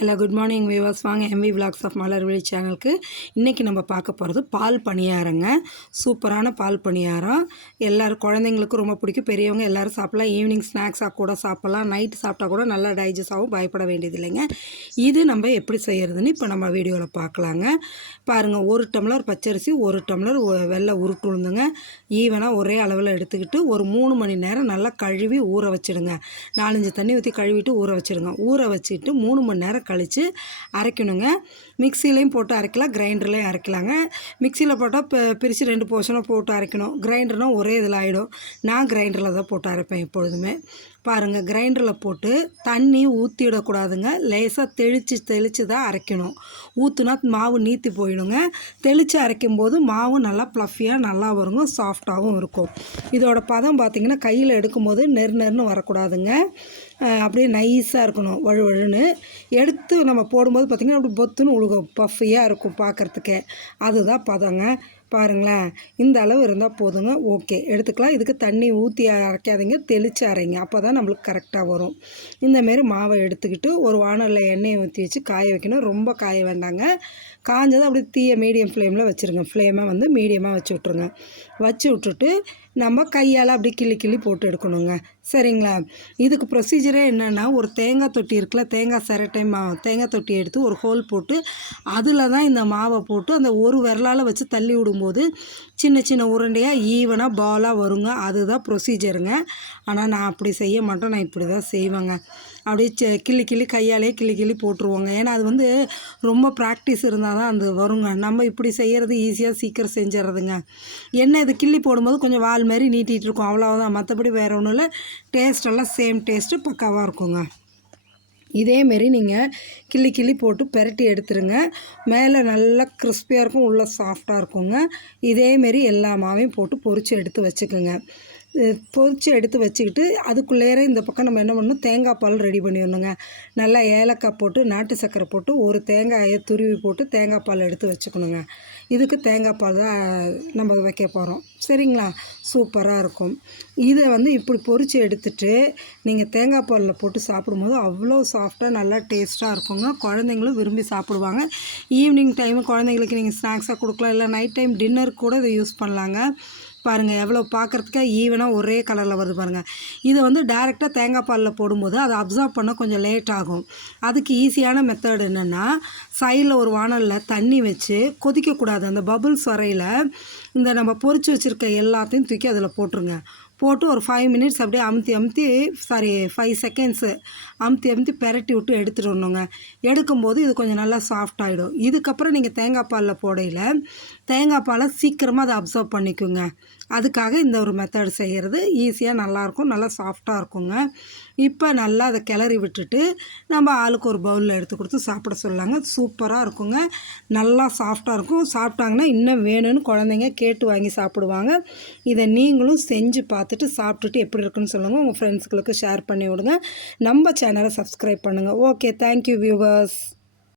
Hello good morning viewers. வாங்க MV vlogs of Malarvizhi சேனலுக்கு. இன்றைக்கி நம்ம பார்க்க போகிறது பால் பணியாரங்க. சூப்பரான பால் பணியாரம். எல்லோரும் குழந்தைங்களுக்கு ரொம்ப பிடிக்கும், பெரியவங்க எல்லோரும் சாப்பிட்லாம். ஈவினிங் ஸ்நாக்ஸாக கூட சாப்பிட்லாம், நைட்டு சாப்பிட்டா கூட நல்லா டைஜஸ்ட் ஆகும், பயப்பட வேண்டியது இல்லைங்க. இது நம்ம எப்படி செய்கிறதுன்னு இப்போ நம்ம வீடியோவில் பார்க்கலாங்க. பாருங்கள், 1 டம்ளர் பச்சரிசி, 1 டம்ளர் வெள்ளை உருட்டு உளுந்துங்க, ஈவனாக ஒரே அளவில் எடுத்துக்கிட்டு ஒரு 3 மணி நேரம் நல்லா கழுவி ஊற வச்சுடுங்க. 4-5 தண்ணி ஊற்றி கழுவிட்டு ஊற வச்சுடுங்க. ஊற வச்சுட்டு 3 மணி நேரம் கழித்து அரைக்கணுங்க. மிக்சிலையும் போட்டு அரைக்கலாம், கிரைண்டர்லேயும் அரைக்கலாங்க. மிக்சியில் போட்டால் பிரித்து 2 போர்ஷனாக போட்டு அரைக்கணும். கிரைண்டர்னால் ஒரே இதில் ஆகிடும். நான் கிரைண்டரில் தான் போட்டு அரைப்பேன் எப்பொழுதுமே. பாருங்கள், கிரைண்டரில் போட்டு தண்ணி ஊற்றிடக்கூடாதுங்க. லேசாக தெளித்து தான் அரைக்கணும். ஊற்றுனா மாவு நீத்தி போயிடுங்க. தெளித்து அரைக்கும்போது மாவு நல்லா ப்ளஃபியாக நல்லா வருங்க, சாஃப்டாகவும் இருக்கும். இதோட பதம் பார்த்திங்கன்னா கையில் எடுக்கும்போது நெருன்னு வரக்கூடாதுங்க. அப்படியே நைஸாக இருக்கணும், வழுவழுன்னு. எடுத்து நம்ம போடும்போது பார்த்திங்கன்னா அப்படி பொத்துன்னு உழுகும், பஃபியாக இருக்கும் பார்க்குறதுக்கே. அதுதான் பதங்க. பாருங்களேன், இந்த அளவு இருந்தால் போதுங்க. ஓகே, எடுத்துக்கலாம். இதுக்கு தண்ணி ஊற்றி அரைக்காதீங்க, தெளித்து அரைங்க. அப்போ தான் நம்மளுக்கு கரெக்டாக வரும். இந்தமாரி மாவை எடுத்துக்கிட்டு ஒரு வானலில் எண்ணெயை ஊற்றி வச்சு காய வைக்கணும். ரொம்ப காய வேண்டாங்க. காஞ்சதை அப்படியே தீயை மீடியம் ஃப்ளேமில் வச்சுருங்க. ஃப்ளேமை வந்து மீடியமாக வச்சு விட்ருங்க. வச்சு விட்டுட்டு நம்ம கையால் அப்படி கிள்ளி போட்டு எடுக்கணுங்க. சரிங்களா? இதுக்கு ப்ரொசீஜரே என்னென்னா, ஒரு தேங்காய் தொட்டி இருக்குல்ல, தேங்காய் சிரட்டை தேங்காய் தொட்டி எடுத்து ஒரு ஹோல் போட்டு அதில் தான் இந்த மாவை போட்டு அந்த ஒரு விரலால் வச்சு தள்ளி விடும்போது சின்ன சின்ன உருண்டையாக ஈவனாக பாலாக வருங்க. அதுதான் ப்ரொசீஜருங்க. ஆனால் நான் அப்படி செய்ய மாட்டேன், நான் இப்படி தான் செய்வேங்க. அப்படியே கிள்ளி கையாலே கிள்ளி போட்டுருவோங்க. ஏன்னா அது வந்து ரொம்ப ப்ராக்டிஸ் இருந்தால் தான் அது வருங்க. நம்ம இப்படி செய்கிறது ஈஸியாக சீக்கிரம் செஞ்சிடறதுங்க. என்ன இது கிள்ளி போடும்போது கொஞ்சம் வால் மாதிரி நீட்டிகிட்டு இருக்கும், அவ்வளோதான். மற்றபடி வேறு ஒன்றும் இல்லை. டேஸ்ட்டெல்லாம் சேம் டேஸ்ட்டு பக்காவாக இருக்குங்க. இதேமாரி நீங்கள் கிள்ளி போட்டு பெரட்டி எடுத்துருங்க. மேலே நல்லா கிறிஸ்பியாக இருக்கும், உள்ளே சாஃப்டாக இருக்குங்க. இதேமாரி எல்லா மாவையும் போட்டு பொரித்து எடுத்து வச்சுக்கோங்க. பொரித்து எடுத்து வச்சுக்கிட்டு அதுக்குள்ளேயே இந்த பக்கம் நம்ம என்ன பண்ணணும், தேங்காய் பால் ரெடி பண்ணிடணுங்க. நல்லா ஏலக்காய் போட்டு நாட்டு சர்க்கரை போட்டு ஒரு தேங்காயை துருவி போட்டு தேங்காய் பால் எடுத்து வச்சுக்கணுங்க. இதுக்கு தேங்காய் பால் தான் நம்ம வைக்க போகிறோம். சரிங்களா? சூப்பராக இருக்கும். இதை வந்து இப்படி பொரித்து எடுத்துட்டு நீங்கள் தேங்காய் பாலில் போட்டு சாப்பிடும்போது அவ்வளோ சாஃப்டாக நல்லா டேஸ்ட்டாக இருக்குங்க. குழந்தைங்களும் விரும்பி சாப்பிடுவாங்க. ஈவினிங் டைமு குழந்தைங்களுக்கு நீங்கள் ஸ்நாக்ஸாக கொடுக்கலாம், இல்லை நைட் டைம் டின்னருக்கு கூட இதை யூஸ் பண்ணலாங்க. பாருங்கள், எவ்வளோ பார்க்குறதுக்கே ஈவனாக ஒரே கலரில் வருது பாருங்கள். இதை வந்து டைரெக்டாக தேங்காய் பாலில் போடும்போது அதை அப்சர்வ் பண்ண கொஞ்சம் லேட் ஆகும். அதுக்கு ஈஸியான மெத்தட் என்னென்னா, சைடில் ஒரு வானலில் தண்ணி வச்சு கொதிக்கக்கூடாது. அந்த பபுள்ஸ் வரையில் இந்த நம்ம பொரித்து வச்சுருக்க எல்லாத்தையும் தூக்கி அதில் போட்டுருங்க. போட்டு ஒரு 5 மினிட்ஸ் அப்படியே அமுத்தி 5 செகண்ட்ஸு அமுத்தி பெரட்டி விட்டு எடுத்துடணுங்க. எடுக்கும்போது இது கொஞ்சம் நல்லா சாஃப்ட் ஆகிடும். இதுக்கப்புறம் நீங்கள் தேங்காய் பாலில் போடையில் தேங்காய் பாலை சீக்கிரமாக அதை அப்சர்வ் பண்ணிக்குங்க. அதுக்காக இந்த ஒரு மெத்தட் செய்கிறது ஈஸியாக நல்லாயிருக்கும், நல்லா சாஃப்டாக இருக்குங்க. இப்போ நல்லா அதை கிளறி விட்டுட்டு நம்ம ஆளுக்கு ஒரு பவுலில் எடுத்து கொடுத்து சாப்பிட சொல்லலாங்க. சூப்பராக இருக்குங்க, நல்லா சாஃப்டாக இருக்கும். சாப்பிட்டாங்கன்னா இன்னும் வேணும்னு குழந்தைங்க கேட்டு வாங்கி சாப்பிடுவாங்க. இதை நீங்களும் செஞ்சு பார்த்துட்டு சாப்பிட்டுட்டு எப்படி இருக்குன்னு சொல்லுங்கள். உங்கள் ஃப்ரெண்ட்ஸுகளுக்கு ஷேர் பண்ணி விடுங்க. நம்ம சேனலை சப்ஸ்கிரைப் பண்ணுங்கள். Okay, thank you viewers.